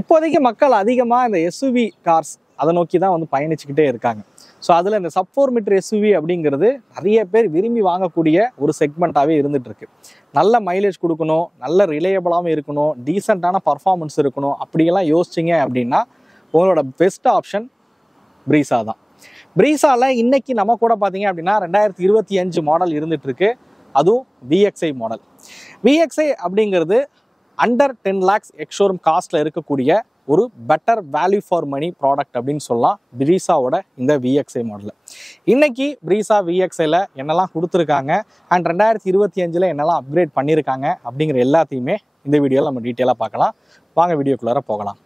இப்போதைக்கு மக்கள் அதிகமாக இந்த எஸ்யூவி கார்ஸ் அதை நோக்கி தான் வந்து பயணிச்சுக்கிட்டே இருக்காங்க. ஸோ அதில் இந்த சப் 4 மீட்டர் எஸ்யூவி அப்படிங்கிறது நிறைய பேர் விரும்பி வாங்கக்கூடிய ஒரு செக்மெண்ட்டாகவே இருந்துட்டு இருக்கு. நல்ல மைலேஜ் கொடுக்கணும், நல்ல ரிலையபிளாகவும் இருக்கணும், டீசெண்டான பர்ஃபார்மன்ஸ் இருக்கணும், அப்படியெல்லாம் யோசிச்சிங்க அப்படின்னா உங்களோட பெஸ்ட் ஆப்ஷன் ப்ரீஸா தான். ப்ரீஸாவில் இன்னைக்கு நம்ம கூட பார்த்தீங்க அப்படின்னா 2025 மாடல் இருந்துட்டு இருக்கு. அதுவும் VXi மாடல். VXi அப்படிங்கிறது அண்டர் 10 lakhs எக்ஸ்ஷோரூம் காஸ்ட்ல இருக்கக்கூடிய ஒரு better value for money product அப்படின்னு சொல்லலாம் ப்ரீஸாவோட இந்த VXi மாடல். இன்னைக்கு ப்ரீஸா VXiல என்னெல்லாம் கொடுத்துருக்காங்க அண்ட் 2025 என்னெல்லாம் அப்கிரேட் பண்ணியிருக்காங்க அப்படிங்கிற எல்லாத்தையுமே இந்த வீடியோவில் நம்ம டீட்டெயிலாக பார்க்கலாம். வாங்க வீடியோக்குள்ளார போகலாம்.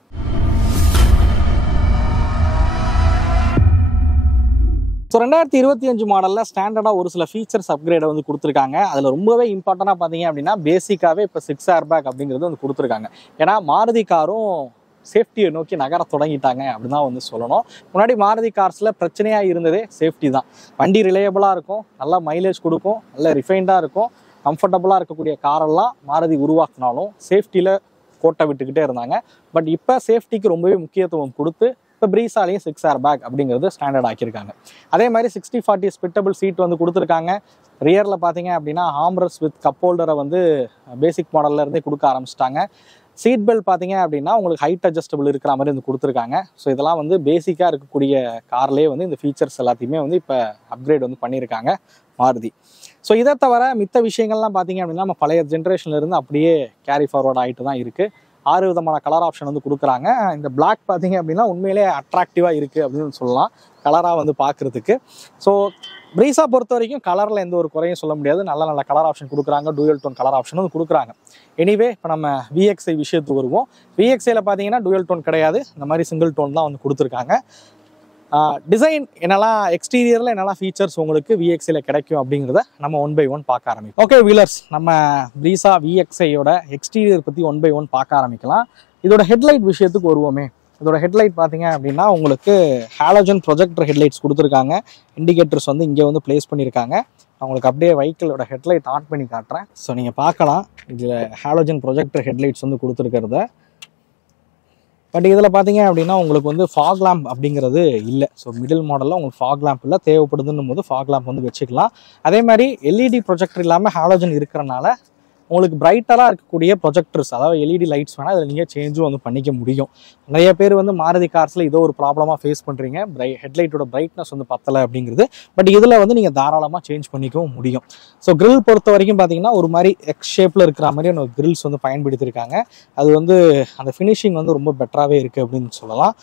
ஸோ 2025 மாடலில் ஸ்டாண்டர்டாக ஒரு சில ஃபீச்சர்ஸ் அப்கிரேடை வந்து கொடுத்துருக்காங்க. அதில் ரொம்பவே இம்பார்ட்டண்டாக பார்த்தீங்க அப்படின்னா பேசிக்காகவே இப்போ 6 airbag அப்படிங்கிறது வந்து கொடுத்துருக்காங்க. ஏன்னா மாருதி காரும் சேஃப்டியை நோக்கி நகர தொடங்கிட்டாங்க அப்படின்னு தான் வந்து சொல்லணும். முன்னாடி மாருதி கார்ஸில் பிரச்சனையாக இருந்ததே சேஃப்டி தான். வண்டி ரிலையபிளாக இருக்கும், நல்லா மைலேஜ் கொடுக்கும், நல்ல ரிஃபைண்டாக இருக்கும், கம்ஃபர்டபுளாக இருக்கக்கூடிய காரெல்லாம் மாருதி உருவாக்குனாலும் சேஃப்டியில் கோட்டை விட்டுக்கிட்டே இருந்தாங்க. பட் இப்போ சேஃப்டிக்கு ரொம்பவே முக்கியத்துவம் கொடுத்து இப்போ ப்ரீஸாலையும் 6 airbag அப்படிங்கிறது ஸ்டாண்டர்ட் ஆக்கியிருக்காங்க. அதே மாதிரி 60/40 ஸ்பிட்டபிள் சீட் வந்து கொடுத்துருக்காங்க. ரியரில் பார்த்தீங்க அப்படின்னா ஆம்ரஸ் வித் கப் ஹோல்டரை வந்து பேசிக் மாடலில் இருந்தே கொடுக்க ஆரம்பிச்சிட்டாங்க. சீட் பெல்ட் பார்த்தீங்க அப்படின்னா உங்களுக்கு ஹைட் அட்ஜஸ்டபிள் இருக்கிற மாதிரி வந்து கொடுத்துருக்காங்க. ஸோ இதெல்லாம் வந்து பேசிக்காக இருக்கக்கூடிய கார்லேயே வந்து இந்த ஃபீச்சர்ஸ் எல்லாத்தையுமே வந்து இப்போ அப்கிரேட் வந்து பண்ணியிருக்காங்க மாருதி. ஸோ இதை தவிர மித்த விஷயங்கள்லாம் பார்த்தீங்க அப்படின்னா நம்ம பழைய ஜென்ரேஷன்லேருந்து அப்படியே கேரி ஃபார்வர்ட் ஆகிட்டு தான் இருக்குது. 6 விதமான கலர் ஆப்ஷன் வந்து கொடுக்குறாங்க. இந்த பிளாக் பார்த்தீங்க அப்படின்னா உண்மையிலே அட்ராக்டிவாக இருக்குது அப்படின்னு சொல்லலாம் கலராக வந்து பார்க்குறதுக்கு. ஸோ ப்ரீஸா பொறுத்த வரைக்கும் கலரில் எந்த ஒரு குறையும் சொல்ல முடியாது. நல்ல நல்ல கலர் ஆப்ஷன் கொடுக்குறாங்க, டூயல் டோன் கலர் ஆப்ஷன் வந்து கொடுக்குறாங்க. எனிவே இப்போ நம்ம VXi விஷயத்துக்கு வருவோம். VXiல பார்த்தீங்கன்னா டூயல் டோன் கிடையாது, இந்த மாதிரி சிங்கிள் டோன் தான் வந்து கொடுத்துருக்காங்க. டிசைன் என்னெல்லாம் எக்ஸ்டீரியரில் என்னெல்லாம் ஃபீச்சர்ஸ் உங்களுக்கு VXiல கிடைக்கும் அப்படிங்கிறத நம்ம 1 by 1 பார்க்க ஆரம்பிக்கும். ஓகே வீலர்ஸ், நம்ம ப்ரீஸா VXiயோட எக்ஸ்டீரியர் பற்றி 1 by 1 பார்க்க ஆரம்பிக்கலாம். இதோட ஹெட்லைட் விஷயத்துக்கு வருவோமே. இதோட ஹெட்லைட் பார்த்தீங்க அப்படின்னா உங்களுக்கு ஹாலோஜன் ப்ரொஜெக்டர் ஹெட்லைட்ஸ் கொடுத்துருக்காங்க. இண்டிகேட்டர்ஸ் வந்து இங்கே வந்து பிளேஸ் பண்ணியிருக்காங்க. அவங்களுக்கு அப்படியே வெஹிக்கிளோட ஹெட்லைட் ஆன் பண்ணி காட்டுறேன். ஸோ நீங்கள் பார்க்கலாம் இதில் ஹாலோஜன் ப்ரொஜெக்டர் ஹெட்லைட்ஸ் வந்து கொடுத்துருக்கிறத. பட் இதில் பார்த்தீங்க அப்படின்னா உங்களுக்கு வந்து ஃபாக் லேம்ப் அப்படிங்கிறது இல்லை. ஸோ மிடில் மாடலில் உங்களுக்கு ஃபாக் லேம்ப் இல்லை, தேவைப்படுதுன்னும் போது ஃபாக் லேம்ப் வந்து வச்சுக்கலாம். அதே மாதிரி LED ப்ரொஜெக்டர் இல்லாமல் ஹாலோஜன் இருக்கிறனால உங்களுக்கு பிரைட்டராக இருக்கக்கூடிய ப்ரொஜெக்டர்ஸ், அதாவது LED லைட்ஸ் வேணால் இதில் நீங்கள் சேஞ்சும் வந்து பண்ணிக்க முடியும். நிறைய பேர் வந்து மாருதி கார்ஸில் இதோ ஒரு ப்ராப்ளமாக ஃபேஸ் பண்ணுறீங்க, ஹெட்லைட்டோட பிரைட்னஸ் வந்து பத்தலை அப்படிங்கிறது. பட் இதில் வந்து நீங்கள் தாராளமாக சேஞ்ச் பண்ணிக்கவும் முடியும். ஸோ கிரில் பொறுத்த வரைக்கும் பார்த்தீங்கன்னா ஒரு மாதிரி எக்ஸ் ஷேப்பில் இருக்கிற மாதிரியான ஒரு கிரில்ஸ் வந்து பயன்படுத்தியிருக்காங்க. அது வந்து அந்த ஃபினிஷிங் வந்து ரொம்ப பெட்டராகவே இருக்குது அப்படின்னு சொல்லலாம்.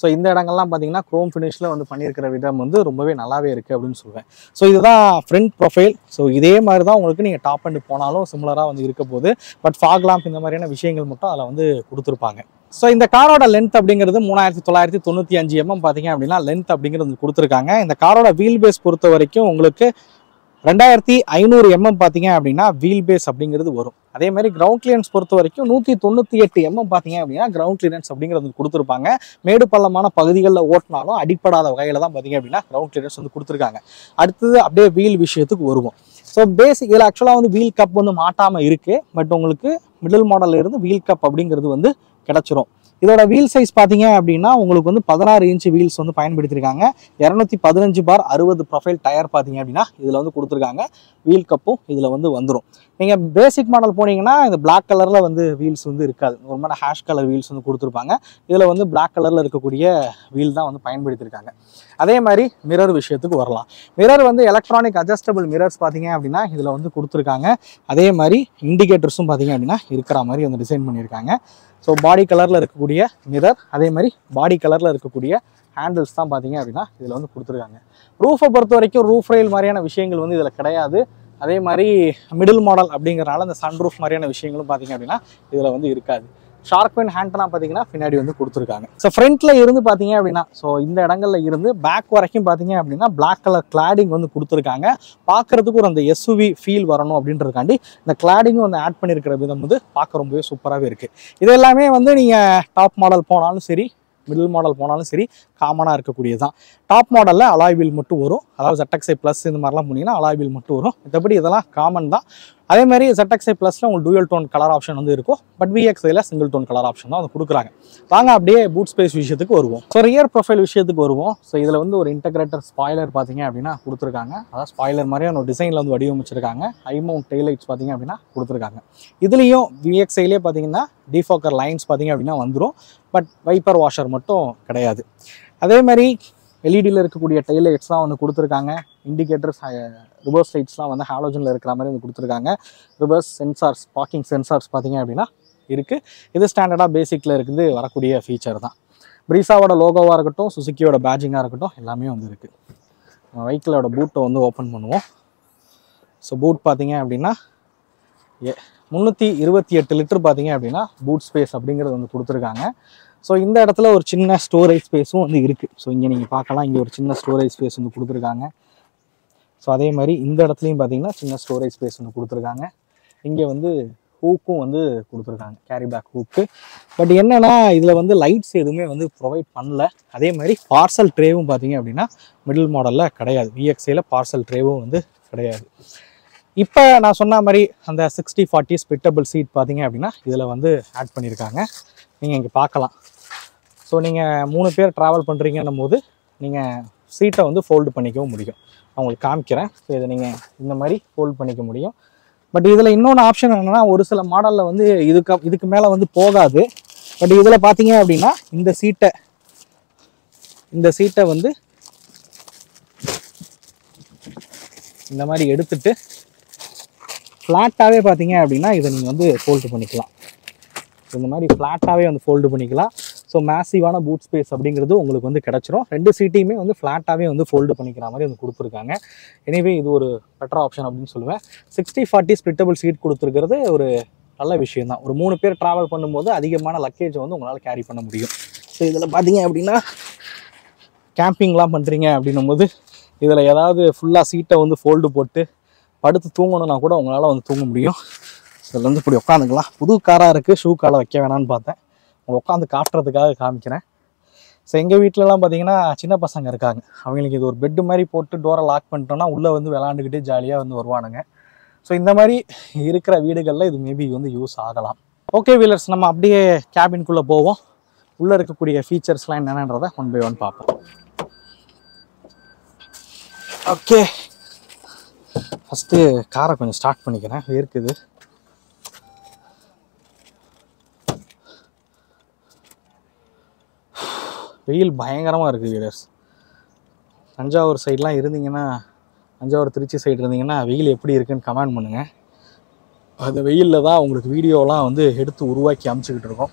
ஸோ இந்த இடங்கள்லாம் பார்த்தீங்கன்னா க்ரோம் ஃபினிஷில் வந்து பண்ணியிருக்கிற விதம் வந்து ரொம்பவே நல்லாவே இருக்குது அப்படின்னு சொல்லுவேன். ஸோ இதுதான் ஃப்ரண்ட் ப்ரொஃபைல். ஸோ இதே மாதிரி தான் உங்களுக்கு நீங்கள் டாப் அண்ட் போனாலும் சிமிலராக வந்து இருக்க போகுது. பட் ஃபாக் லேம்ப் இந்த மாதிரியான விஷயங்கள் மட்டும் அதில் வந்து கொடுத்துருப்பாங்க. ஸோ இந்த காரோட லென்த் அப்படிங்கிறது 3995 mm பார்த்தீங்க அப்படின்னா லென்த் அப்படிங்கிறது கொடுத்துருக்காங்க. இந்த காரோட வீல் பேஸ் பொறுத்த வரைக்கும் உங்களுக்கு 2500 mm பார்த்தீங்க அப்படின்னா வீல் பேஸ் அப்படிங்கிறது வரும். அதே மாதிரி கிரவுண்ட் கிளியரன்ஸ் பொறுத்த வரைக்கும் 198 mm பார்த்தீங்க அப்படின்னா கிரவுண்ட் கிளியரன்ஸ் அப்படிங்கிறது கொடுத்துருப்பாங்க. மேடு பள்ளமான பகுதிகளில் ஓட்டினாலும் அடிப்படாத வகையில் தான் பார்த்தீங்க அப்படின்னா கிரவுண்ட் கிளியரன்ஸ் வந்து கொடுத்துருக்காங்க. அடுத்தது அப்படியே வீல் விஷயத்துக்கு வருவோம். ஸோ பேசிக் இதில் ஆக்சுவலாக வந்து வீல் கப் வந்து மாட்டாமல் இருக்குது. பட் உங்களுக்கு மிடில் மாடலில் இருந்து வீல் கப் அப்படிங்கிறது வந்து கிடச்சிரும். இதோட வீல் சைஸ் பார்த்தீங்க அப்படின்னா உங்களுக்கு வந்து 16 inch வீல்ஸ் வந்து பயன்படுத்தியிருக்காங்க. 215/60 ப்ரொஃபைல் டயர் பார்த்தீங்க அப்படின்னா இதில் வந்து கொடுத்துருக்காங்க. வீல் கப்பும் இதில் வந்து வந்துடும். நீங்கள் பேசிக் மாடல் போனீங்கன்னா இந்த பிளாக் கலரில் வந்து வீல்ஸ் வந்து இருக்காது, ஒரு மாதிரி ஹேஷ் கலர் வீல்ஸ் வந்து கொடுத்துருப்பாங்க. இதில் வந்து பிளாக் கலரில் இருக்கக்கூடிய வீல் தான் வந்து பயன்படுத்தியிருக்காங்க. அதே மாதிரி மிரர் விஷயத்துக்கு வரலாம். மிரர் வந்து எலக்ட்ரானிக் அட்ஜஸ்டபிள் மிரர்ஸ் பார்த்தீங்க அப்படின்னா இதில் வந்து கொடுத்துருக்காங்க. அதே மாதிரி இண்டிகேட்டர்ஸும் பார்த்தீங்க அப்படின்னா இருக்கிற மாதிரி வந்து டிசைன் பண்ணியிருக்காங்க. ஸோ பாடி கலரில் இருக்கக்கூடிய மிரர், அதே மாதிரி பாடி கலரில் இருக்கக்கூடிய ஹேண்டில்ஸ் தான் பார்த்தீங்க அப்படின்னா இதில் வந்து கொடுத்துருக்காங்க. ரூஃபை பொறுத்த வரைக்கும் ரூஃப் ரெயில் மாதிரியான விஷயங்கள் வந்து இதில் கிடையாது. அதே மாதிரி மிடில் மாடல் அப்படிங்கிறனால இந்த சன் ரூஃப் மாதிரியான விஷயங்களும் பார்த்தீங்க அப்படின்னா இதில் வந்து இருக்காது. ஷார்க் பென் ஹேண்ட்லாம் பார்த்தீங்கன்னா பின்னாடி வந்து கொடுத்துருக்காங்க. ஸோ ஃப்ரண்ட்டில் இருந்து பார்த்தீங்க அப்படின்னா ஸோ இந்த இடங்கள்ல இருந்து பேக் வரைக்கும் பார்த்தீங்க அப்படின்னா பிளாக் கலர் கிளாடிங் வந்து கொடுத்துருக்காங்க. பார்க்குறதுக்கு ஒரு அந்த எஸ்யூவி ஃபீல் வரணும் அப்படின்றதுக்காண்டி இந்த கிளாடிங்கும் வந்து ஆட் பண்ணியிருக்கிற விதம் வந்து பார்க்க ரொம்பவே சூப்பராகவே இருக்குது. இது எல்லாமே வந்து நீங்கள் டாப் மாடல் போனாலும் சரி, மிடில் மாடல் போனாலும் சரி காமனாக இருக்கக்கூடியது தான். டாப் மாடலில் அலாய் வீல் மட்டும் வரும். அதாவது ZXi ப்ளஸ் இந்த மாதிரிலாம் போனீங்கன்னா அலாய் வீல் மட்டும் வரும். மற்றபடி இதெல்லாம் காமன் தான். அதே மாதிரி ZXi ப்ளஸில் உங்களுக்கு டூயல் டோன் கலர் ஆப்ஷன் வந்து இருக்கும். பட் VXiல சிங்கிள் டோன் கலர் ஆப்ஷன் தான் வந்து கொடுக்குறாங்க. வாங்க அப்படியே பூட் ஸ்பேஸ் விஷயத்துக்கு வருவோம். ஸோ ரியர் ப்ரொஃபைல் விஷயத்துக்கு வருவோம். ஸோ இதில் வந்து ஒரு இன்டகிரேட்டர் ஸ்பாய்லர் பார்த்தீங்க அப்படின்னா கொடுத்துருக்காங்க. அதாவது ஸ்பாய்லர் மாதிரியான ஒரு டிசைனில் வந்து வடிவமைச்சிருக்காங்க. ஹை மவுண்ட் டெய்லைட்ஸ் பார்த்தீங்க அப்படின்னா கொடுத்துருக்காங்க. இதுலேயும் VXiலே பார்த்தீங்கன்னா டிஃபோக்கர் லைன்ஸ் பார்த்தீங்க அப்படின்னா வந்துடும். பட் வைப்பர் வாஷர் மட்டும் கிடையாது. அதே மாதிரி எல்இடியில் இருக்கக்கூடிய டெய்லைட்ஸ்லாம் வந்து கொடுத்துருக்காங்க. இண்டிகேட்டர்ஸ் ரிவர்ஸ் லைட்ஸ்லாம் வந்து ஹாலோஜனில் இருக்கிற மாதிரி வந்து கொடுத்துருக்காங்க. ரிவர்ஸ் சென்சார்ஸ், பார்க்கிங் சென்சார்ஸ் பார்த்தீங்க அப்படின்னா இருக்குது. இது ஸ்டாண்டர்டாக பேசிக்கில் இருக்குது வரக்கூடிய ஃபீச்சர் தான். ப்ரீஸாவோட லோகோவாக இருக்கட்டும், சுசுக்கியோட பேட்ஜிங்காக இருக்கட்டும், எல்லாமே வந்து இருக்குது. வெஹிக்கிளோட பூட்டை வந்து ஓப்பன் பண்ணுவோம். ஸோ பூட் பார்த்தீங்க அப்படின்னா 328 லிட்டர் பார்த்தீங்க அப்படின்னா பூட் ஸ்பேஸ் அப்படிங்கிறது வந்து கொடுத்துருக்காங்க. ஸோ இந்த இடத்துல ஒரு சின்ன ஸ்டோரேஜ் ஸ்பேஸும் வந்து இருக்குது. ஸோ இங்கே நீங்கள் பார்க்கலாம், இங்கே ஒரு சின்ன ஸ்டோரேஜ் ஸ்பேஸ் வந்து கொடுத்துருக்காங்க. ஸோ அதே மாதிரி இந்த இடத்துலையும் பார்த்தீங்கன்னா சின்ன ஸ்டோரேஜ் ஸ்பேஸ் வந்து கொடுத்துருக்காங்க. இங்கே வந்து ஹூக்கும் வந்து கொடுத்துருக்காங்க, கேரி பேக் ஹூக்கு. பட் என்னென்னா இதில் வந்து லைட்ஸ் எதுவுமே வந்து ப்ரொவைட் பண்ணல. அதே மாதிரி பார்சல் ட்ரேவும் பார்த்தீங்க அப்படின்னா மிடில் மாடலில் கிடையாது. VXiல பார்சல் ட்ரேவும் வந்து கிடையாது. இப்போ நான் சொன்ன மாதிரி அந்த 60/40 ஸ்பிட்டபிள் சீட் பார்த்தீங்க அப்படின்னா இதில் வந்து ஆட் பண்ணியிருக்காங்க. நீங்கள் இங்கே பார்க்கலாம். ஸோ நீங்கள் 3 பேர் ட்ராவல் பண்ணுறீங்கன்னும் போது நீங்கள் சீட்டை வந்து ஃபோல்டு பண்ணிக்கவும் முடியும். நான் உங்களுக்கு காமிக்கிறேன். ஸோ இதை நீங்கள் இந்த மாதிரி ஃபோல்டு பண்ணிக்க முடியும். பட் இதில் இன்னொன்று ஆப்ஷன் என்னென்னா, ஒரு சில மாடலில் வந்து இதுக்கு மேலே வந்து போகாது. பட் இதில் பார்த்தீங்க அப்படின்னா இந்த சீட்டை வந்து இந்த மாதிரி எடுத்துட்டு ஃப்ளாட்டாகவே பார்த்தீங்க அப்படின்னா இதை நீங்கள் வந்து ஃபோல்டு பண்ணிக்கலாம். இந்த மாதிரி ஃப்ளாட்டாகவே வந்து ஃபோல்டு பண்ணிக்கலாம். ஸோ மேசிவான பூட் ஸ்பேஸ் அப்படிங்கிறது உங்களுக்கு வந்து கிடச்சிரும். 2 சீட்டையுமே வந்து ஃப்ளாட்டாகவே வந்து ஃபோல்டு பண்ணிக்கிற மாதிரி வந்து கொடுத்துருக்காங்க. எனவே இது ஒரு பெட்டர் ஆப்ஷன் அப்படின்னு சொல்லுவேன். 60/40 ஸ்பிட்டபிள் சீட் கொடுத்துருக்கிறது ஒரு நல்ல விஷயம் தான். ஒரு 3 பேர் ட்ராவல் பண்ணும்போது அதிகமான லக்கேஜ் வந்து உங்களால் கேரி பண்ண முடியும். ஸோ இதில் பார்த்தீங்க அப்படின்னா கேம்பிங்லாம் பண்ணுறீங்க அப்படின்னும் போது இதில் ஏதாவது ஃபுல்லாக சீட்டை வந்து ஃபோல்டு போட்டு படுத்து தூங்கணுன்னா கூட உங்களால் வந்து தூங்க முடியும். இதில் வந்து இப்படி உட்காந்துக்கலாம். புது காராக இருக்குது, ஷூ காலை வைக்க வேணான்னு பார்த்தேன். உங்களை உட்காந்து காட்டுறதுக்காக காமிக்கிறேன். ஸோ எங்கள் வீட்டிலலாம் பார்த்தீங்கன்னா சின்ன பசங்க இருக்காங்க. அவங்களுக்கு இது ஒரு பெட்டு மாதிரி போட்டு டோரை லாக் பண்ணிட்டோன்னா உள்ளே வந்து விளாண்டுக்கிட்டு ஜாலியாக வந்து வருவானுங்க. ஸோ இந்த மாதிரி இருக்கிற வீடுகளில் இது மேபி வந்து யூஸ் ஆகலாம். ஓகே வீலர்ஸ், நம்ம அப்படியே கேபின்குள்ளே போவோம். உள்ளே இருக்கக்கூடிய ஃபீச்சர்ஸ்லாம் என்னென்னன்றதை 1 by 1 பார்ப்போம். ஓகே, ஃபஸ்ட்டு காரை கொஞ்சம் ஸ்டார்ட் பண்ணிக்கிறேன், இருக்குது. வெயில் பயங்கரமாக இருக்குது வீலர்ஸ். தஞ்சாவூர் சைட்லாம் இருந்தீங்கன்னா, தஞ்சாவூர் திருச்சி சைடு இருந்தீங்கன்னா வெயில் எப்படி இருக்குன்னு கமெண்ட் பண்ணுங்கள். அந்த வெயிலில் தான் உங்களுக்கு வீடியோலாம் வந்து எடுத்து உருவாக்கி அமுச்சுக்கிட்டு இருக்கோம்.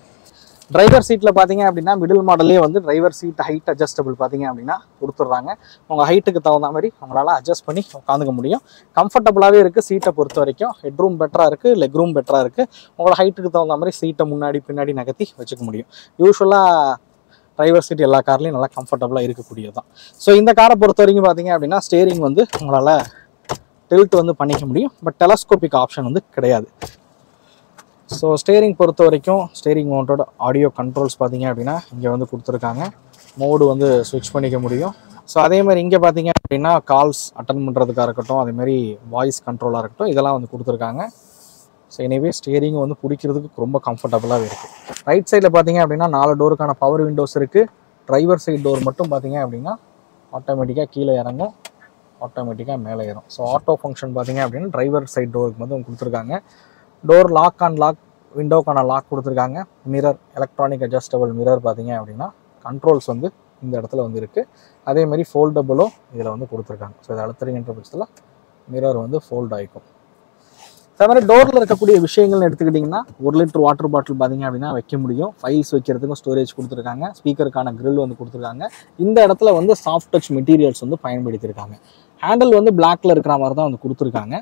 டிரைவர் சீட்டில் பார்த்தீங்க அப்படின்னா மிடில் மாடலே வந்து டிரைவர் சீட் ஹைட் அட்ஜஸ்டபிள் பார்த்தீங்க அப்படின்னா கொடுத்துட்றாங்க. உங்கள் ஹைட்டுக்கு தகுந்த மாதிரி உங்களால் அட்ஜஸ்ட் பண்ணி உட்காந்துக்க முடியும். கம்ஃபர்டபுளாகவே இருக்குது. சீட்டை பொறுத்த வரைக்கும் ஹெட்ரூம் பெட்டராக இருக்குது, லெக் ரூம் பெட்டராக இருக்குது. உங்களோட ஹைட்டுக்கு தகுந்த மாதிரி சீட்டை முன்னாடி பின்னாடி நகர்த்தி வச்சுக்க முடியும். யூஸ்வலாக டிரைவர் சீட் எல்லா கார்லேயும் நல்லா கம்ஃபர்டபுளாக இருக்கக்கூடியது தான். ஸோ இந்த காரை பொறுத்த வரைக்கும் பார்த்தீங்க அப்படின்னா ஸ்டேரிங் வந்து உங்களால் டில்ட் வந்து பண்ணிக்க முடியும். பட் டெலஸ்கோபிக் ஆப்ஷன் வந்து கிடையாது. ஸோ ஸ்டேரிங் பொறுத்த வரைக்கும் ஸ்டேரிங் மவுண்டோட ஆடியோ கண்ட்ரோல்ஸ் பார்த்தீங்க அப்படின்னா இங்கே வந்து கொடுத்துருக்காங்க. மோடு வந்து ஸ்விட்ச் பண்ணிக்க முடியும். ஸோ அதே மாதிரி இங்கே பார்த்தீங்க அப்படின்னா கால்ஸ் அட்டன் பண்ணுறதுக்காக இருக்கட்டும், அதேமாதிரி வாய்ஸ் கண்ட்ரோலாக இருக்கட்டும், இதெல்லாம் வந்து கொடுத்துருக்காங்க. ஸோ எனவே ஸ்டேரிங் வந்து பிடிக்கிறதுக்கு ரொம்ப கம்ஃபர்டபுளாகவே இருக்குது. ரைட் சைடில் பார்த்தீங்க அப்படின்னா 4 டோருக்கான பவர் விண்டோஸ் இருக்குது. டிரைவர் சைட் டோர் மட்டும் பார்த்தீங்க அப்படின்னா ஆட்டோமேட்டிக்காக கீழே இறங்கும், ஆட்டோமேட்டிக்காக மேலே ஏறும். ஸோ ஆட்டோ ஃபங்க்ஷன் பார்த்தீங்க அப்படின்னா டிரைவர் சைட் டோருக்கு வந்து கொடுத்துருக்காங்க. டோர் லாக் அண்ட் லாக், விண்டோக்கான லாக் கொடுத்துருக்காங்க. மிரர், எலக்ட்ரானிக் அட்ஜஸ்டபிள் மிரர் பார்த்தீங்க அப்படின்னா கண்ட்ரோல்ஸ் வந்து இந்த இடத்துல வந்து இருக்குது. அதேமாதிரி ஃபோல்டபுளும் இதில் வந்து கொடுத்துருக்காங்க. ஸோ இதை அழுத்துறீங்கன்ற பட்சத்தில் மிரர் வந்து ஃபோல்ட் ஆகிக்கும். அதே மாதிரி டோரில் இருக்கக்கூடிய விஷயங்கள்னு எடுத்துக்கிட்டிங்கன்னா 1 லிட்டர் வாட்டர் பாட்டில் பார்த்தீங்க அப்படின்னா வைக்க முடியும். ஃபைல்ஸ் வைக்கிறதுக்கும் ஸ்டோரேஜ் கொடுத்துருக்காங்க. ஸ்பீக்கருக்கான கிரில் வந்து கொடுத்துருக்காங்க. இந்த இடத்துல வந்து சாஃப்ட் டச் மெட்டீரியல்ஸ் வந்து பயன்படுத்தியிருக்காங்க. ஹேண்டில் வந்து பிளாக்ல இருக்கிற மாதிரி தான் வந்து கொடுத்துருக்காங்க.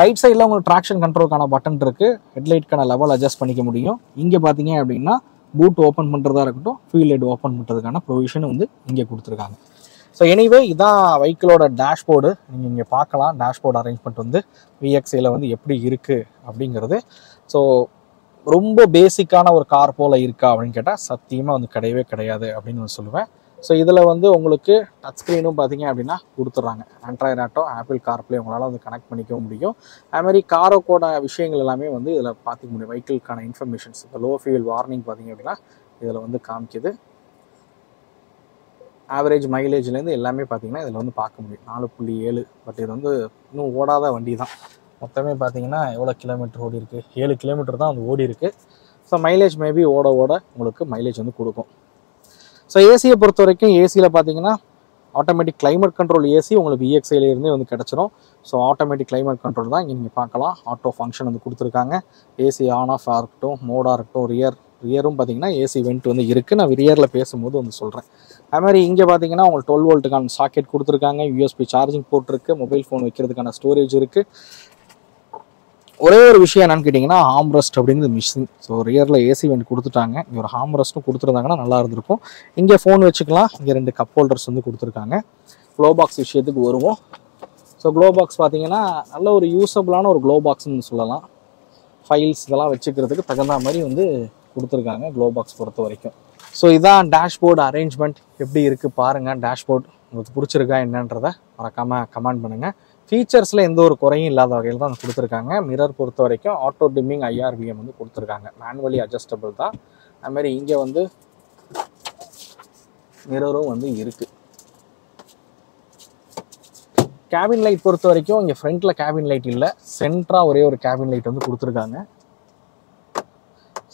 ரைட் சைடில் உங்களுக்கு ட்ராக்ஷன் கண்ட்ரோலுக்கான பட்டன் இருக்குது. ஹெட்லைட்க்கான லெவல் அட்ஜஸ்ட் பண்ணிக்க முடியும். இங்கே பார்த்தீங்க அப்படின்னா பூட் ஓப்பன் பண்ணுறதா இருக்கட்டும், ஃபியூல் லைட் ஓப்பன் பண்ணுறதுக்கான ப்ரொவிஷன் வந்து இங்கே கொடுத்துருக்காங்க. ஸோ எனிவே இதான் வெஹிக்கிளோட டேஷ்போர்டு. நீங்கள் இங்கே பார்க்கலாம் டேஷ்போர்டு அரேஞ்ச்மெண்ட் வந்து VXiல வந்து எப்படி இருக்குது அப்படிங்கிறது. ஸோ ரொம்ப பேசிக்கான ஒரு கார் போல் இருக்கா அப்படின்னு கேட்டால் சத்தியமாக வந்து கிடையவே கிடையாது அப்படின்னு நான் சொல்லுவேன். ஸோ இதில் வந்து உங்களுக்கு டச் ஸ்க்ரீனும் பார்த்தீங்க அப்படின்னா கொடுத்துட்றாங்க. ஆண்ட்ராய்டு ஆட்டோ, ஆப்பிள் கார்ப்ளே உங்களால் வந்து கனெக்ட் பண்ணிக்க முடியும். அதுமாதிரி காரோட விஷயங்கள் எல்லாமே வந்து இதில் பார்த்துக்க முடியும். வெஹிக்கிள்கான இன்ஃபர்மேஷன்ஸ், இப்போ லோ ஃபியூல் வார்னிங் பார்த்தீங்க அப்படின்னா இதில் வந்து காமிக்குது. ஆவரேஜ் மைலேஜ்லேருந்து எல்லாமே பார்த்தீங்கன்னா இதில் வந்து பார்க்க முடியும். 4.7. பட் இது வந்து இன்னும் ஓடாத வண்டி தான். மொத்தமே பார்த்தீங்கன்னா எவ்வளோ கிலோமீட்டர் ஓடி இருக்குது? 7 கிலோமீட்டர் தான் வந்து ஓடி இருக்குது. ஸோ மைலேஜ் மேபி ஓட உங்களுக்கு மைலேஜ் வந்து கொடுக்கும். ஸோ ஏசியை பொறுத்த வரைக்கும் ஏசியில் பார்த்தீங்கன்னா ஆட்டோமேட்டிக் கிளைமேட் கண்ட்ரோல் ஏசி உங்களுக்கு EXI-லேருந்தே வந்து கிடச்சிரும். ஸோ ஆட்டோமேட்டிக் கிளைமேட் கண்ட்ரோல் தான் இங்கே நீங்கள் பார்க்கலாம். ஆட்டோ ஃபங்க்ஷன் வந்து கொடுத்துருக்காங்க. ஏசி ஆன் ஆஃப் இருக்கட்டும், மோடாக இருக்கட்டும், ரியரும் பார்த்தீங்கன்னா ஏசி வெண்ட் வந்து இருக்குது. நான் ரியரில் பேசும்போது வந்து சொல்கிறேன். அதுமாதிரி இங்கே பார்த்தீங்கன்னா உங்களுக்கு 12 வோல்ட்டுக்கான சாக்கெட் கொடுத்துருக்காங்க. USB சார்ஜிங் போர்ட் இருக்குது. மொபைல் ஃபோன் வைக்கிறதுக்கான ஸ்டோரேஜ் இருக்குது. ஒரே ஒரு விஷயம் என்னன்னு கேட்டிங்கன்னா ஹார்ம்ரெஸ்ட் அப்படிங்கிறது மிஷின். ஸோ ரியரில் ஏசி வெண்ட் கொடுத்துட்டாங்க. இங்கே ஒரு ஹார்ம்ரெஸ்ட்டும் கொடுத்துருந்தாங்கன்னா நல்லா இருந்திருக்கும். இங்கே ஃபோன் வச்சுக்கலாம். இங்கே 2 கப் ஹோல்டர்ஸ் வந்து கொடுத்துருக்காங்க. க்ளோ பாக்ஸ் விஷயத்துக்கு வருவோம். ஸோ க்ளோ பாக்ஸ் பார்த்தீங்கன்னா நல்ல ஒரு யூஸபிளான ஒரு க்ளோ பாக்ஸ்ன்னு சொல்லலாம். ஃபைல்ஸ் இதெல்லாம் வச்சுக்கிறதுக்கு தகுந்த மாதிரி வந்து கொடுத்துருக்காங்க க்ளோ பாக்ஸ் பொறுத்த வரைக்கும். ஸோ இதான் டேஷ்போர்டு அரேஞ்ச்மெண்ட். எப்படி இருக்குது பாருங்கள். டேஷ்போர்ட் உங்களுக்கு பிடிச்சிருக்கா என்னன்றதை மறக்காமல் கமெண்ட் பண்ணுங்கள். ஃபீச்சர்ஸில் எந்த ஒரு குறையும் இல்லாத வகையில் தான் கொடுத்துருக்காங்க. மிரர் பொறுத்த வரைக்கும் ஆட்டோ டிம்மிங் IRVM வந்து கொடுத்துருக்காங்க. மேனுவலி அட்ஜஸ்டபிள் தான். அதுமாதிரி இங்கே வந்து மிரரும் வந்து இருக்குது. கேபின் லைட் பொறுத்த வரைக்கும் இங்கே ஃப்ரண்ட்டில் கேபின் லைட் இல்லை, சென்டராக ஒரே ஒரு கேபின் லைட் வந்து கொடுத்துருக்காங்க.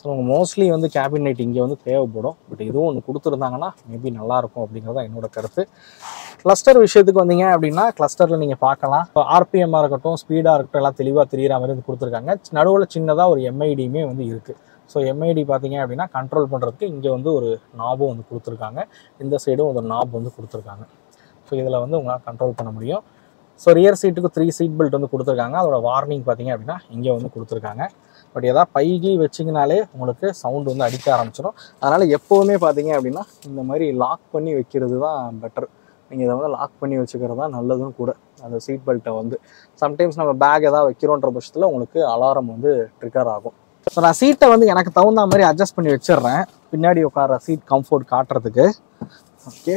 ஸோ மோஸ்ட்லி வந்து கேபின் லைட் இங்கே வந்து தேவைப்படும். பட் இதுவும் ஒன்று கொடுத்துருந்தாங்கன்னா மேபி நல்லாயிருக்கும் அப்படிங்கிறது தான் என்னோட கருத்து. கிளஸ்டர் விஷயத்துக்கு வந்தீங்க அப்படின்னா கிளஸ்டரில் நீங்கள் பார்க்கலாம். இப்போ RPM-ஆக இருக்கட்டும், ஸ்பீடாக இருக்கட்டும், எல்லாம் தெளிவாக தெரிகிற மாதிரி வந்து கொடுத்துருக்காங்க. நடுவில் சின்னதாக ஒரு MID-யுமே வந்து இருக்குது. ஸோ MID பார்த்தீங்க அப்படின்னா கண்ட்ரோல் பண்ணுறதுக்கு இங்கே வந்து ஒரு நாபும் வந்து கொடுத்துருக்காங்க. இந்த சைடும் ஒரு நாப் வந்து கொடுத்துருக்காங்க. ஸோ இதில் வந்து உங்களால் கண்ட்ரோல் பண்ண முடியும். ஸோ ரியர் சீட்டுக்கு 3 சீட் பெல்ட் வந்து கொடுத்துருக்காங்க. அதோட வார்னிங் பார்த்தீங்க அப்படின்னா இங்கே வந்து கொடுத்துருக்காங்க. பட் எதாவது பைகி வச்சிங்கனாலே உங்களுக்கு சவுண்டு வந்து அடிக்க ஆரம்பிச்சிடும். அதனால் எப்போவுமே பார்த்தீங்க அப்படின்னா இந்த மாதிரி லாக் பண்ணி வைக்கிறது தான் பெட்டர். நீங்கள் இதை வந்து லாக் பண்ணி வச்சுக்கிறது தான் நல்லதுன்னு கூட. அந்த சீட் பெல்ட்டை வந்து சம்டைம்ஸ் நம்ம பேக் எதாவது வைக்கிறோன்ற பட்சத்தில் உங்களுக்கு அலாரம் வந்து ட்ரிகர் ஆகும். ஸோ நான் சீட்டை வந்து எனக்கு தகுந்த மாதிரி அட்ஜஸ்ட் பண்ணி வச்சிடுறேன். பின்னாடி உட்கார சீட் கம்ஃபர்ட் காட்டுறதுக்கு. ஓகே,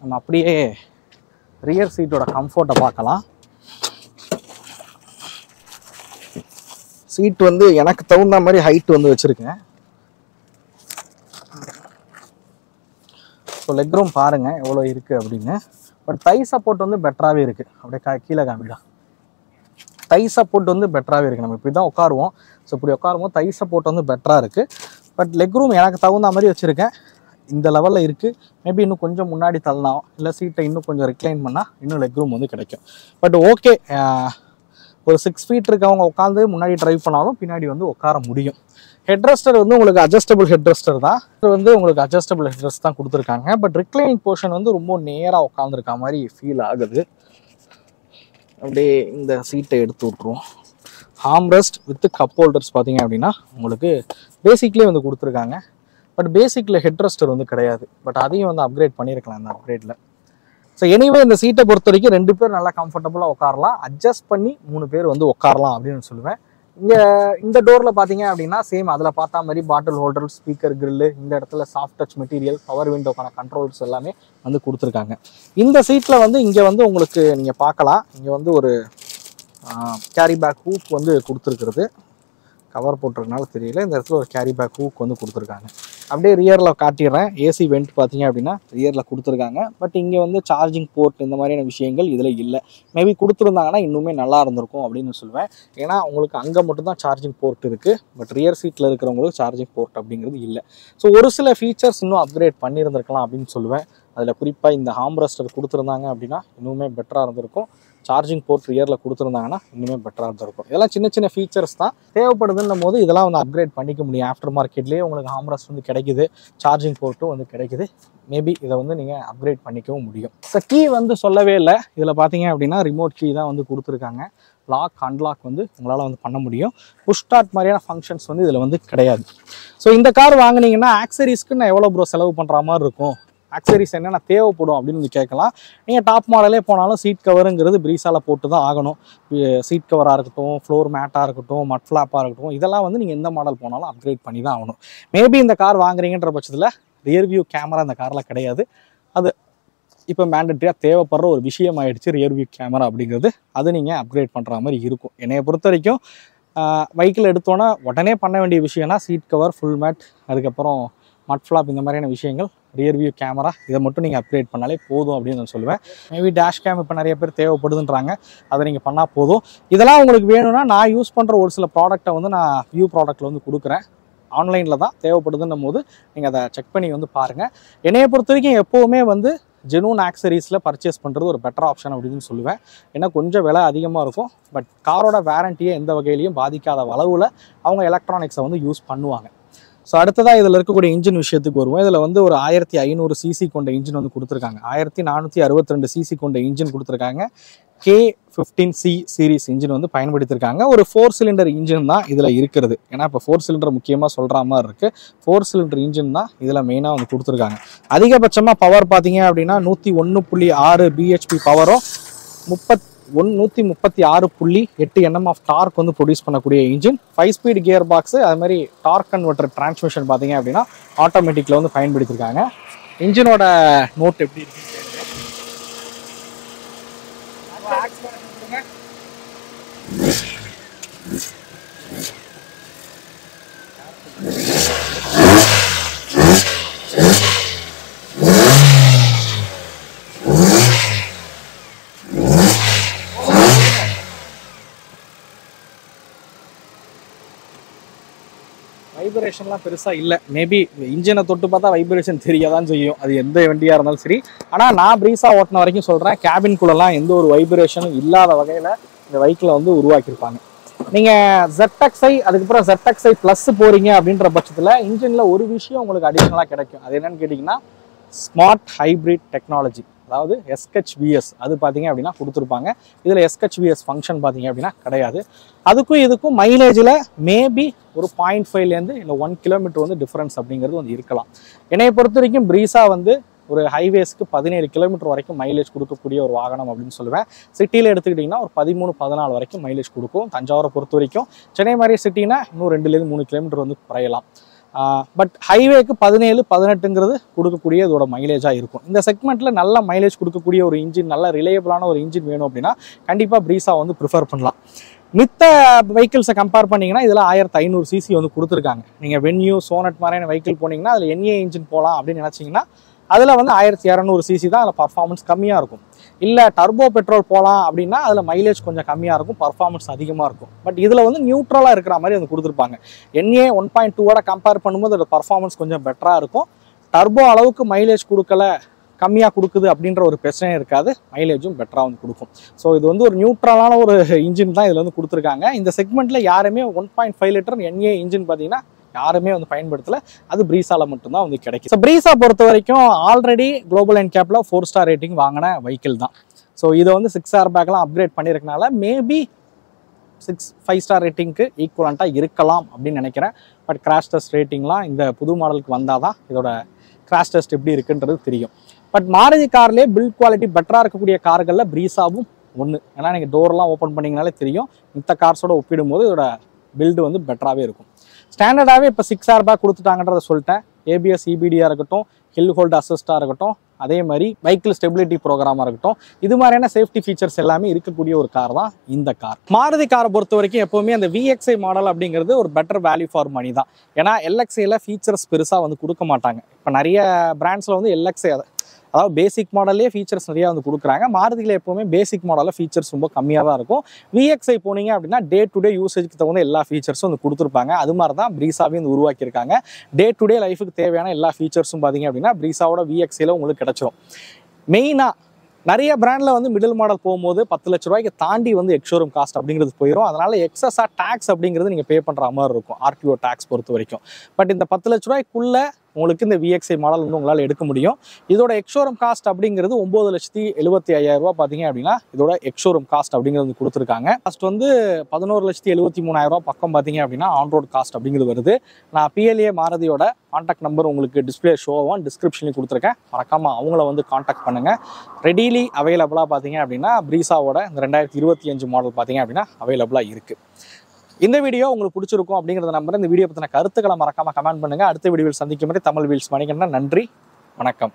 நம்ம அப்படியே ரியர் சீட்டோட கம்ஃபர்ட்டை பார்க்கலாம். சீட் வந்து எனக்கு தகுந்த மாதிரி ஹைட் வந்து வச்சுருக்கேன். ஸோ லெக் ரூம் பாருங்கள் எவ்வளோ இருக்குது அப்படின்னு. பட் தை சப்போர்ட் வந்து பெட்டராகவே இருக்குது. அப்படியே கீழே காமிடா. தை சப்போர்ட் வந்து பெட்டராகவே இருக்குது. நம்ம இப்படி தான் உட்காருவோம். ஸோ இப்படி உட்காருவோம். தை சப்போர்ட் வந்து பெட்டராக இருக்குது. பட் லெக் ரூம் எனக்கு தகுந்த மாதிரி வச்சுருக்கேன். இந்த லெவலில் இருக்குது. மேபி இன்னும் கொஞ்சம் முன்னாடி தள்ளலாம், இல்லை சீட்டை இன்னும் கொஞ்சம் ரிக்ளைன் பண்ணால் இன்னும் லெக் ரூம் வந்து கிடைக்கும். பட் ஓகே, ஒரு 6 ஃபீட் இருக்கவங்க உட்காந்து முன்னாடி ட்ரைவ் பண்ணாலும் பின்னாடி வந்து உட்கார முடியும். ஹெட்ரெஸ்டர் வந்து உங்களுக்கு அட்ஜஸ்டபிள் ஹெட்ரெஸ்டர் தான். இது வந்து உங்களுக்கு அட்ஜஸ்டபிள் ஹெட்ரெஸ்ட் தான் கொடுத்துருக்காங்க. பட் ரிக்ளைனிங் போர்ஷன் வந்து ரொம்ப நேராக உட்காந்துருக்க மாதிரி ஃபீல் ஆகுது. அப்படியே இந்த சீட்டை எடுத்து விட்ருவோம். ஹார்ம்ரெஸ்ட் வித் கப் ஹோல்டர்ஸ் பார்த்தீங்க அப்படின்னா உங்களுக்கு பேசிக்லேயே வந்து கொடுத்துருக்காங்க. பட் பேசிக்கில் ஹெட்ரெஸ்டர் வந்து கிடையாது. பட் அதையும் வந்து அப்கிரேட் பண்ணியிருக்கலாம் இந்த அப்கிரேடில். ஸோ எனிவே இந்த சீட்டை பொறுத்த வரைக்கும் 2 பேர் நல்லா கம்ஃபர்டபுளாக உட்காரலாம். அட்ஜஸ்ட் பண்ணி 3 பேர் வந்து உட்காரலாம் அப்படின்னு சொல்லுவேன். இங்கே இந்த டோரில் பார்த்தீங்க அப்படின்னா சேம் அதில் பார்த்தா மாதிரி பாட்டில் ஹோல்டர், ஸ்பீக்கர், கிரில்லு, இந்த இடத்துல சாஃப்ட் டச் மெட்டீரியல், பவர் விண்டோக்கான கண்ட்ரோல்ஸ் எல்லாமே வந்து கொடுத்துருக்காங்க. இந்த சீட்டில் வந்து இங்கே வந்து உங்களுக்கு நீங்கள் பார்க்கலாம், இங்கே வந்து ஒரு கேரி பேக் ஹூக் வந்து கொடுத்துருக்குறது. கவர் போட்டிருக்கனால தெரியல. இந்த இடத்துல ஒரு கேரி பேக் ஹூக் வந்து கொடுத்துருக்காங்க. அப்படியே ரியரில் காட்டிடுறேன். ஏசி வெண்ட் பார்த்தீங்க அப்படின்னா ரியரில் கொடுத்துருக்காங்க. பட் இங்கே வந்து சார்ஜிங் போர்ட் இந்த மாதிரியான விஷயங்கள் இதில் இல்லை. மேபி கொடுத்துருந்தாங்கன்னா இன்னுமே நல்லா இருந்திருக்கும் அப்படின்னு சொல்லுவேன். ஏன்னா உங்களுக்கு அங்கே மட்டும்தான் சார்ஜிங் போர்ட் இருக்குது. பட் ரியர் சீட்டில் இருக்கிறவங்களுக்கு சார்ஜிங் போர்ட் அப்படிங்கிறது இல்லை. ஸோ ஒரு சில ஃபீச்சர்ஸ் இன்னும் அப்கிரேட் பண்ணியிருந்திருக்கலாம் அப்படின்னு சொல்லுவேன். அதில் குறிப்பாக இந்த ஹார்ம்ரெஸ்டர் கொடுத்துருந்தாங்க அப்படின்னா இன்னுமே பெட்டராக இருந்திருக்கும். சார்ஜிங் போர்ட் ரியரில் கொடுத்துருந்தாங்கன்னா இன்னுமே பெட்டராக இருந்திருக்கும். இதெல்லாம் சின்ன சின்ன ஃபீச்சர்ஸ் தான். தேவைப்படுதுன்னும் போது இதெல்லாம் வந்து அப்கிரேட் பண்ணிக்க முடியும். ஆஃப்டர் மார்க்கெட்லேயே உங்களுக்கு ஹார்ம்ரெஸ்ட் வந்து கிடைக்குது, சார்ஜிங் போர்ட்டும் வந்து கிடைக்குது. மேபி இதை வந்து நீங்கள் அப்கிரேட் பண்ணிக்கவும் முடியும். ஸோ கீ வந்து சொல்லவே இல்லை. இதில் பார்த்தீங்க அப்படின்னா ரிமோட் கீ தான் வந்து கொடுத்துருக்காங்க. லாக் அன்லாக் வந்து உங்களால் வந்து பண்ண முடியும். புஷ் ஸ்டார்ட் மாதிரியான ஃபங்க்ஷன்ஸ் வந்து இதில் வந்து கிடையாது. ஸோ இந்த கார் வாங்கினீங்கன்னா ஆக்சரிஸ்க்கு நான் எவ்வளோ ப்ரோ செலவு பண்ணுற மாதிரி இருக்கும், ஆக்சரிஸ் என்னென்ன தேவைப்படும் அப்படின்னு வந்து கேட்கலாம். நீங்கள் டாப் மாடலே போனாலும் சீட் கவருங்கிறது ப்ரீஸால் போட்டு தான் ஆகணும். சீட் கவராக இருக்கட்டும், ஃப்ளோர் மேட்டாக இருக்கட்டும், மட் ஃப்ளாப்பாக இருக்கட்டும், இதெல்லாம் வந்து நீங்கள் எந்த மாடல் போனாலும் அப்கிரேட் பண்ணி தான் ஆகணும். மேபி இந்த கார் வாங்குறீங்கன்ற பட்சத்தில் ரியர் வியூ கேமரா இந்த காரில் கிடையாது. அது இப்போ மேண்டட்ரியாக தேவைப்படுற ஒரு விஷயம் ஆயிடுச்சு ரியர் வியூ கேமரா அப்படிங்கிறது. அது நீங்கள் அப்கிரேட் பண்ணுற மாதிரி இருக்கும். என்னைய பொறுத்த வரைக்கும் வெஹிக்கிள் எடுத்தோன்னா உடனே பண்ண வேண்டிய விஷயம்னா சீட் கவர், ஃபுல் மேட், அதுக்கப்புறம் மட் ஃப்ளாப், இந்த மாதிரியான விஷயங்கள், ரியர் வியூ கேமரா, இதை மட்டும் நீங்கள் அப்கிரேட் பண்ணாலே போதும் அப்படின்னு நான் சொல்லுவேன். மேபி டேஷ் கேம் இப்போ நிறைய பேர் தேவைப்படுதுன்றாங்க, அதை நீங்கள் பண்ணால் போதும். இதெல்லாம் உங்களுக்கு வேணும்னா நான் யூஸ் பண்ணுற ஒரு சில ப்ராடக்ட்டை வந்து நான் வியூ ப்ராடக்ட்டில் வந்து கொடுக்குறேன். ஆன்லைனில் தான் தேவைப்படுதுன்னும் போது நீங்கள் அதை செக் பண்ணி வந்து பாருங்கள். என்னையை பொறுத்த வரைக்கும் எப்போவுமே வந்து ஜெனூன் ஆக்சரிஸில் பர்ச்சேஸ் பண்ணுறது ஒரு பெட்டர் ஆப்ஷன் அப்படின்னு சொல்லுவேன். ஏன்னா கொஞ்சம் விலை அதிகமாக இருக்கும், பட் காரோட வேரண்டியை எந்த வகையிலையும் பாதிக்காத அளவில் அவங்க எலக்ட்ரானிக்ஸை வந்து யூஸ் பண்ணுவாங்க. ஸோ அடுத்ததாக இதில் இருக்கக்கூடிய இன்ஜின் விஷயத்துக்கு வருவோம். இதில் வந்து ஒரு 1500 சிசி கொண்ட இன்ஜின் வந்து கொடுத்துருக்காங்க. 1462 சிசி கொண்ட இன்ஜின் கொடுத்துருக்காங்க. K15C சீரீஸ் இன்ஜின் வந்து பயன்படுத்தியிருக்காங்க. ஒரு 4 சிலிண்டர் இன்ஜின் தான் இதில் இருக்கிறது. ஏன்னா இப்போ 4 சிலிண்டர் முக்கியமாக சொல்கிற மாதிரி இருக்குது. 4 சிலிண்டர் இன்ஜின் தான் இதில் மெயினாக வந்து கொடுத்துருக்காங்க. அதிகபட்சமாக பவர் பார்த்தீங்க அப்படின்னா 101.6 பிஹெச்பி பவரும் 136.8 Nm ஆஃப் டார்க் வந்து ப்ரொடியூஸ் பண்ணக்கூடிய இன்ஜின். 5 ஸ்பீட் கியர் பாக்ஸு, அது மாதிரி டார்க் கன்வெர்ட்டர் டிரான்ஸ்மிஷன் பார்த்தீங்க அப்படின்னா ஆட்டோமேட்டிக்கில் வந்து பயன்படுத்தியிருக்காங்க. இன்ஜினோட நோட் எப்படி இருக்குன்னு வைப்ரேஷன்லாம் பெருசாக இல்லை. மேபி இன்ஜினை தொட்டு பார்த்தா வைப்ரேஷன் தெரியாதான் செய்யும், அது எந்த வண்டியாக இருந்தாலும் சரி. ஆனால் நான் ப்ரீஸா ஓட்டின வரைக்கும் சொல்கிறேன், கேபின்குள்ளெல்லாம் எந்த ஒரு வைப்ரேஷனும் இல்லாத வகையில் இந்த வெஹிக்கிளை வந்து உருவாக்கியிருப்பாங்க. நீங்கள் ZXi அதுக்கப்புறம் ZXi ப்ளஸ் போகிறீங்க அப்படின்ற பட்சத்தில் இன்ஜினில் ஒரு விஷயம் உங்களுக்கு அடிஷ்னலாக கிடைக்கும். அது என்னன்னு கேட்டிங்கன்னா ஸ்மார்ட் ஹைப்ரிட் டெக்னாலஜி, அதாவது SHVS அது பார்த்தீங்க அப்படின்னா கொடுத்துருப்பாங்க. இதில் SHVS ஃபங்க்ஷன் பார்த்தீங்க அப்படின்னா கிடையாது. அதுக்கும் இதுக்கும் மைலேஜில் மேபி ஒரு 0.5லேருந்து இல்லை 1 கிலோமீட்டர் வந்து டிஃப்ரென்ஸ் அப்படிங்கிறது வந்து இருக்கலாம். என்னையை பொறுத்த வரைக்கும் ப்ரீஸா வந்து ஒரு ஹைவேஸ்க்கு 17 கிலோமீட்டர் வரைக்கும் மைலேஜ் கொடுக்கக்கூடிய ஒரு வாகனம் அப்படின்னு சொல்லுவேன். சிட்டியில் எடுத்துக்கிட்டிங்கன்னா ஒரு 13-14 வரைக்கும் மைலேஜ் கொடுக்கும். தஞ்சாவூரை பொறுத்த வரைக்கும், சென்னை மாதிரி சிட்டினா இன்னும் 2-3 கிலோமீட்டர் வந்து குறையலாம். பட் ஹைவேக்கு 17-18ங்கிறது கொடுக்கக்கூடிய இதோட மைலேஜாக இருக்கும். இந்த செக்மெண்ட்டில் நல்ல மைலேஜ் கொடுக்கக்கூடிய ஒரு இன்ஜின், நல்ல ரிலையபிளான ஒரு இன்ஜின் வேணும் அப்படின்னா கண்டிப்பாக ப்ரீஸா வந்து ப்ரிஃபர் பண்ணலாம். மித்த வெஹிக்கிள்ஸை கம்பேர் பண்ணிங்கன்னா இதில் 1500 சிசி வந்து கொடுத்துருக்காங்க. நீங்கள் வென்யூ, சோனட் மாதிரியான வெஹிக்கிள் போனீங்கன்னா அதில் NA இன்ஜின் போகலாம் அப்படின்னு நினச்சிங்கன்னா அதில் வந்து 1200 சிசி தான் அதில் பர்ஃபார்மன்ஸ் கம்மியாக இருக்கும். இல்லை டர்போ பெட்ரோல் போகலாம் அப்படின்னா அதில் மைலேஜ் கொஞ்சம் கம்மியாக இருக்கும், பர்ஃபார்மன்ஸ் அதிகமாக இருக்கும். பட் இதில் வந்து நியூட்ரலாக இருக்கிற மாதிரி வந்து கொடுத்துருப்பாங்க. NA 1.2ஓட கம்பேர் பண்ணும்போது அதோட பர்ஃபார்மன்ஸ் கொஞ்சம் பெட்டராக இருக்கும். டர்போ அளவுக்கு மைலேஜ் கொடுக்கல, கம்மியாக கொடுக்குது அப்படின்ற ஒரு பிரச்சனையும் இருக்காது, மைலேஜும் பெட்டராக வந்து கொடுக்கும். ஸோ இது வந்து ஒரு நியூட்ரலான ஒரு இன்ஜின் தான் இதில் வந்து கொடுத்துருக்காங்க. இந்த செக்மெண்ட்டில் யாருமே 1.5 லிட்டர் NA இன்ஜின் பார்த்தீங்கன்னா யாருமே வந்து பயன்படுத்தலை, அது ப்ரீஸால மட்டும்தான் வந்து கிடைக்கும். ஸோ ப்ரீஸா பொறுத்த வரைக்கும் ஆல்ரெடி குளோபல் என்கேப்பில் 4 ஸ்டார் ரேட்டிங் வாங்கின வெஹிக்கிள் தான். ஸோ இதை வந்து 6 ஏர்பேக்லாம் அப்கிரேட் பண்ணியிருக்கனால மேபி 5 ஸ்டார் ரேட்டிங்க்கு ஈக்குவலண்ட்டாக இருக்கலாம் அப்படின்னு நினைக்கிறேன். பட் கிராஷ் டெஸ்ட் ரேட்டிங்லாம் இந்த புது மாடலுக்கு வந்தால் தான் இதோட கிராஷ் டெஸ்ட் எப்படி இருக்குன்றது தெரியும். பட் மாருதி கார்லேயே பில்ட் குவாலிட்டி பெட்டராக இருக்கக்கூடிய கார்களில் ப்ரீஸாவும் ஒன்று. ஏன்னா நீங்கள் டோர்லாம் ஓப்பன் பண்ணிங்கனாலே தெரியும், மித்த கார்ஸோட ஒப்பிடும்போது இதோட பில்டு வந்து பெட்டராகவே இருக்கும். ஸ்டாண்டர்டாகவே இப்போ 6 ஏர்பேக் கொடுத்துட்டாங்கன்றத சொல்லிட்டேன். ABS EBDயாக இருக்கட்டும், ஹில் ஹோல்ட் அசிஸ்டாக இருக்கட்டும், அதே மாதிரி வெஹிக்கிள் ஸ்டெபிலிட்டி ப்ரோக்ராமாக இருக்கட்டும், இது மாதிரியான சேஃப்டி ஃபீச்சர்ஸ் எல்லாமே இருக்கக்கூடிய ஒரு கார் தான் இந்த கார். மாருதி காரை பொறுத்த வரைக்கும் எப்போவுமே அந்த VXi மாடல் அப்படிங்கிறது ஒரு பெட்டர் வேல்யூ ஃபார் மணி தான். ஏன்னா LXiயில் ஃபீச்சர்ஸ் பெருசாக வந்து கொடுக்க மாட்டாங்க. இப்போ நிறைய பிராண்ட்ஸில் வந்து LXi அதாவது பேசிக் மாடல்லே ஃபீச்சர்ஸ் நிறையா வந்து கொடுக்குறாங்க. மாருதியில் எப்போவுமே பேசிக் மாடலில் ஃபீச்சர்ஸ் ரொம்ப கம்மியாக தான் இருக்கும். VXi போனீங்க அப்படின்னா டே டு டே யூசேஜுக்கு தகுந்த எல்லா ஃபீச்சர்ஸும் வந்து கொடுத்துருப்பாங்க. அது மாதிரி தான் ப்ரீஸாவே வந்து உருவாக்கியிருக்காங்க. டே டு டே லைஃபுக்கு தேவையான எல்லா ஃபீச்சர்ஸும் பார்த்தீங்க அப்படின்னா ப்ரீஸாவோட VXiயில் உங்களுக்கு கிடச்சிரும். மெயினாக நிறைய பிராண்டில் வந்து மிடில் மாடல் போகும்போது 10 லட்ச ரூபாய்க்கு தாண்டி வந்து எக்ஷோரூம் காஸ்ட் அப்படிங்கிறது போயிடும். அதனால் எக்ஸஸாக டேக்ஸ் அப்படிங்கிறது நீங்கள் பே பண்ணுற மாதிரி இருக்கும், RTO டேக்ஸ் பொறுத்த வரைக்கும். பட் இந்த 10 லட்ச ரூபாய்க்குள்ளே உங்களுக்கு இந்த VXi மாடல் வந்து உங்களால் எடுக்க முடியும். இதோட எக்ஷோரூம் காஸ்ட் அப்படிங்கிறது 9,75,000 ரூபா பார்த்தீங்க அப்படின்னா இதோட எக்ஷோரூம் காஸ்ட் அப்படிங்கிறது வந்து கொடுத்துருக்காங்க. காஸ்ட் வந்து 11,73,000 பக்கம் பார்த்தீங்க அப்படின்னா ஆன் ரோட் காஸ்ட் அப்படிங்கிறது வருது. நான் PLA மாருதியோட கான்டாக்ட் நம்பர் உங்களுக்கு டிஸ்பிளே ஷோவாக டிஸ்கிரிப்ஷன்லேயும் கொடுத்துருக்கேன், மறக்காமல் அவங்கள வந்து கான்டாக்ட் பண்ணுங்கள். ரெடிலி அவைலபிளாக பார்த்தீங்க அப்படின்னா ப்ரீஸாவோட இந்த 2025 மாடல் பார்த்தீங்க அப்படின்னா அவைலபிளாக இருக்குது. இந்த வீடியோ உங்களுக்கு பிடிச்சிருக்கும் அப்படிங்கிறத நம்புறேன். இந்த வீடியோ பற்றின கருத்துக்களை மறக்காம கமெண்ட் பண்ணுங்க. அடுத்த வீடியோவில் சந்திக்கும் வரை தமிழ் வீல்ஸ் மணிகண்டன். நன்றி, வணக்கம்.